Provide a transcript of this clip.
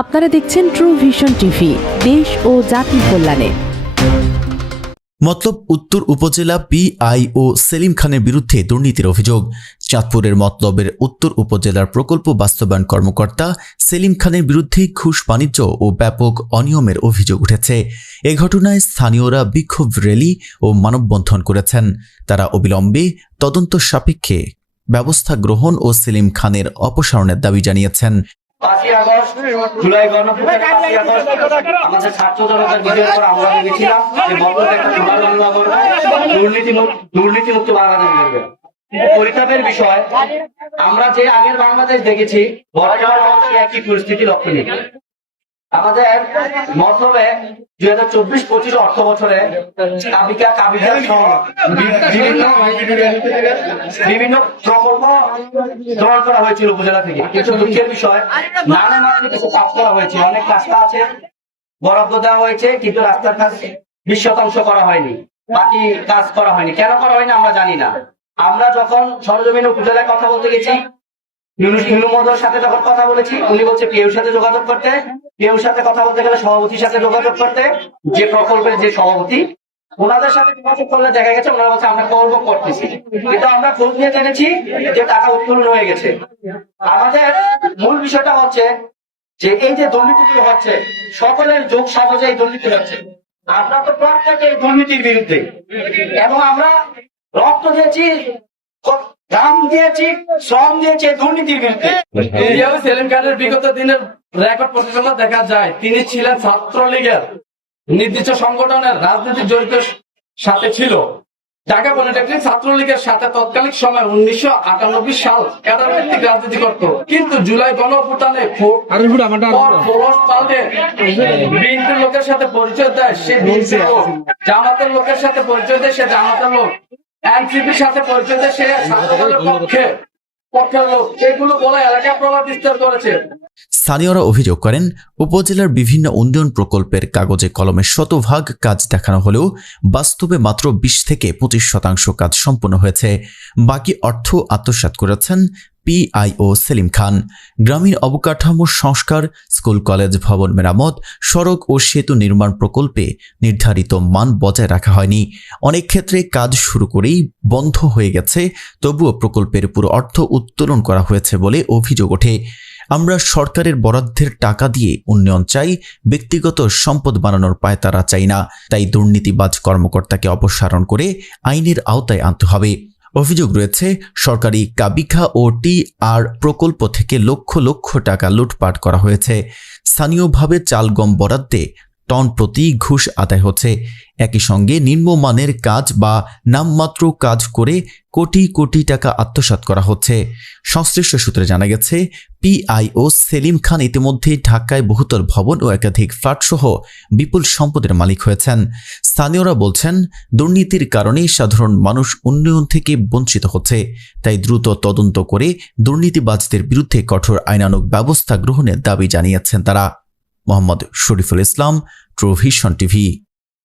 আপনারা দেখছেন true vision TV, দেশ ও জাতির কল্যাণে। মতলব উত্তর উপজেলা পিআইও সেলিম খানের বিরুদ্ধে দুর্নীতির অভিযোগ। চাঁদপুরের মতলবের উত্তর উপজেলার প্রকল্প বাস্তবায়ন কর্মকর্তা সেলিম খানের বিরুদ্ধে ঘুষ বাণিজ্য ও ব্যাপক অনিয়মের অভিযোগ উঠেছে। এ ঘটনায় স্থানীয়রা বিক্ষোভ র্যালি ও মানববন্ধন করেছেন। তারা অবিলম্বে তদন্ত সাপেক্ষে ব্যবস্থা গ্রহণ ও সেলিম খানের অপসারণের দাবি জানিয়েছেন। 5ই আগস্ট জুলাই গণঅভ্যুত্থান 5ই আগস্ট আমাদের ছাত্র জনতার বিজয়ের পর আমরা ভেবেছিলাম যে বর্তমানে একটা জুলাই গণনা করবে, দুর্নীতিমুক্ত বাংলাদেশ গড়বে। পরিতাপের বিষয়, আমরা যে আগের বাংলাদেশ দেখেছি বর্তমানে একই পরিস্থিতি লক্ষণীয়। আমাদের মতলবে 2024-25 অর্থ বছরে বিভিন্ন প্রকল্প গ্রহণ করা হয়েছিল উপজেলা থেকে, কিন্তু দুঃখের বিষয় নামে মাত্র কিছু কাজ করা হয়েছে। অনেক রাস্তা আছে বরাদ্দ দেওয়া হয়েছে, কিন্তু রাস্তার কাজ 20% করা হয়নি, বাকি কাজ করা হয়নি। কেন করা হয়নি আমরা জানি না। আমরা যখন সরজমিনে উপজেলায় কথা বলতে গেছি, ইউনুমোদর সাথে যখন কথা বলেছি, উনি বলছে পিএর সাথে যোগাযোগ করতে, পিএর সাথে কথা বলতে গেলে সভাপতির সাথে যোগাযোগ করতে, যে প্রকল্পের যে সভাপতি ওনাদের সাথে যোগাযোগ করলে দেখা গেছে ওনারা বলছে আমরা করতেছি, কিন্তু আমরা খোঁজ নিয়ে জেনেছি যে টাকা উত্তোলন হয়ে গেছে। আমাদের মূল বিষয়টা হচ্ছে যে এই যে দুর্নীতিগুলো হচ্ছে, সকলের যোগ সাজে এই দুর্নীতি হচ্ছে। আমরা তো প্রত্যেকে এই দুর্নীতির বিরুদ্ধে, এবং আমরা রক্ত দিয়েছি, দাম দিয়েছি, শ্রম দিয়েছি দুর্নীতির বিরুদ্ধে। সেলিম খানের বিগত দিনের রেকর্ড পরিচালনা দেখা যায়, তিনি ছিলেন ছাত্রলীগের নির্দিষ্ট সংগঠনের রাজনৈতিক জড়িত সাথে ছিল। ঢাকা পলিটেকনিক ছাত্রলীগের সাথে তৎকালীন সময় 1998 সাল ক্যাডার ভিত্তিক রাজনীতি করত, কিন্তু জুলাই গণঅভ্যুত্থানে বিএনপির লোকের সাথে পরিচয় দেয় সে বিএনপির লোক, জামাতের লোকের সাথে পরিচয় দেয় সে জামাতের লোক, এনসিপির সাথে পরিচয় দেয় সে ছাত্রদলের পক্ষের লোক। এগুলো বলে এলাকায় প্রভাব বিস্তার করেছে। স্থানীয়রা অভিযোগ করেন, উপজেলার বিভিন্ন উন্নয়ন প্রকল্পের কাগজে কলমে শতভাগ কাজ দেখানো হলেও বাস্তবে মাত্র 20-25% কাজ সম্পন্ন হয়েছে। বাকি অর্থ আত্মসাৎ করেছেন পিআইও সেলিম খান। গ্রামীণ অবকাঠামো সংস্কার, স্কুল কলেজ ভবন মেরামত, সড়ক ও সেতু নির্মাণ প্রকল্পে নির্ধারিত মান বজায় রাখা হয়নি। অনেক ক্ষেত্রে কাজ শুরু করেই বন্ধ হয়ে গেছে, তবুও প্রকল্পের পুরো অর্থ উত্তোলন করা হয়েছে বলে অভিযোগ ওঠে। আমরা সরকারের বরাদ্দের টাকা দিয়ে উন্নয়ন চাই, ব্যক্তিগত সম্পদ বানানোর পায়তারা চাই না। তাই দুর্নীতিবাজ কর্মকর্তাকে অপসারণ করে আইনের আওতায় আনতে হবে। অভিযোগ রয়েছে, সরকারি কাবিখা ও টিআর প্রকল্প থেকে লক্ষ লক্ষ টাকা লুটপাট করা হয়েছে। স্থানীয়ভাবে চাল গম বরাদ্দে টন প্রতি ঘুষ আদায় হচ্ছে। একই সঙ্গে নিম্নমানের কাজ বা নামমাত্র কাজ করে কোটি কোটি টাকা আত্মসাৎ করা হচ্ছে। সংশ্লিষ্ট সূত্রে জানা গেছে, পিআইও সেলিম খান ইতিমধ্যে ঢাকায় বহুতল ভবন ও একাধিক ফ্ল্যাটসহ বিপুল সম্পদের মালিক হয়েছেন। স্থানীয়রা বলছেন, দুর্নীতির কারণে সাধারণ মানুষ উন্নয়ন থেকে বঞ্চিত হচ্ছে। তাই দ্রুত তদন্ত করে দুর্নীতিবাজদের বিরুদ্ধে কঠোর আইনানুগ ব্যবস্থা গ্রহণের দাবি জানিয়েছেন তারা। Mohammad Shariful Islam, true vision TV.